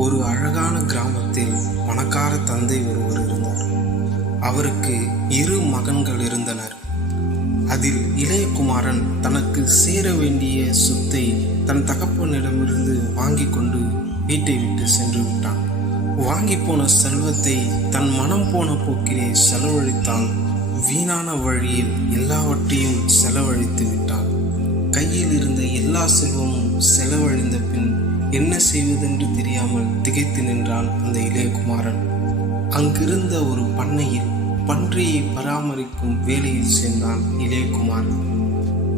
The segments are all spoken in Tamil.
ஒரு அழகான கிராமத்தில் பணக்கார தந்தை ஒருவர் இருந்தார். அவருக்கு 2 மகன்கள் இருந்தனர். அதில் இளைய குமாரன் தனக்கு சேர வேண்டிய சொத்தை தன் தகப்பனிடமிருந்து வாங்கி கொண்டு வீட்டை விட்டு சென்று விட்டான். வாங்கி போன செல்வத்தை தன் மனம் போன போக்கிலே செலவழித்தான். வீணான வழியில் எல்லாவற்றையும் செலவழித்து விட்டான். கையில் இருந்த எல்லா செல்வமும் செலவழிந்த பின் என்ன செய்வதென்று தெரியாமல் திகைத்து நின்றான் அந்த இளையகுமாரன். அங்கிருந்த ஒரு பண்ணையில் பன்றியை பராமரிக்கும் வேலையில் சேர்ந்தான் இளையகுமாரன்.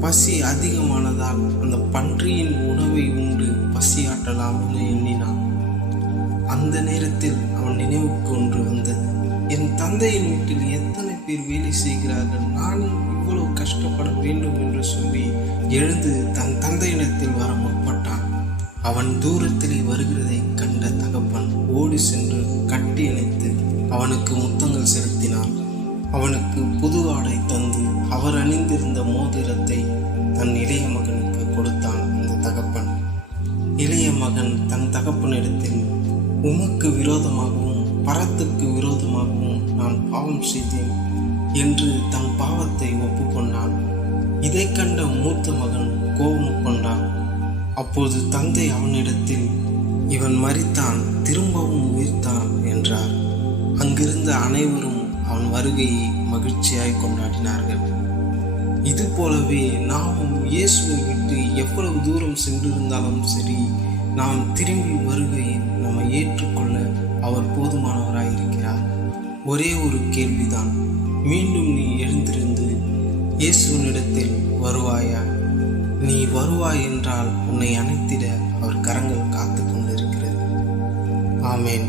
பசி அதிகமானதால் அந்த பன்றியின் உணவை உண்டு பசியாற்றலாம் என எண்ணினான். அந்த நேரத்தில் அவன் நினைவுக்கு ஒன்று வந்தது. என் தந்தையின் வீட்டில் எத்தனை பேர் வேலை செய்கிறார்கள், நானும் இவ்வளவு கஷ்டப்பட வேண்டும் என்று சொல்லி எழுந்து தன் தந்தையிடத்தில் வர முற்பட்டான். அவன் தூரத்திலே வருகிறதை கண்ட தகப்பன் ஓடி சென்று கட்டி அணைத்து அவனுக்கு முத்தங்கள் செலுத்தினான். அவனுக்கு புது ஆடை தந்து அவர் அணிந்திருந்த மோதிரத்தை தன் இளைய மகனுக்கு கொடுத்தான் அந்த தகப்பன். இளைய மகன் தன் தகப்பனிடத்தில், உமக்கு விரோதமாகவும் பரத்துக்கு விரோதமாகவும் நான் பாவம் செய்தேன் என்று தன் பாவத்தை ஒப்புக்கொண்டான். இதை கண்ட மூத்த மகன் கோபம் கொண்டான். அப்போது தந்தை அவனிடத்தில், இவன் மரித்தான், திரும்பவும் உயிர்த்தான் என்றார். அங்கிருந்த அனைவரும் அவன் வருகையை மகிழ்ச்சியாய் கொண்டாடினார்கள். இது போலவே நாமும் இயேசுவை விட்டு எவ்வளவு தூரம் சென்றிருந்தாலும் சரி, நாம் திரும்பி வருகையில் நம்மை ஏற்றுக்கொள்ள அவர் போதுமானவராயிருக்கிறார். ஒரே ஒரு கேள்விதான், மீண்டும் நீ எழுந்திருந்து இயேசுவினிடத்தில் வருவாயா? நீ வருவாய் என்றால் உன்னை அணைத்திட அவர் கரங்கள் காத்து கொண்டிருக்கிறது. ஆமேன்.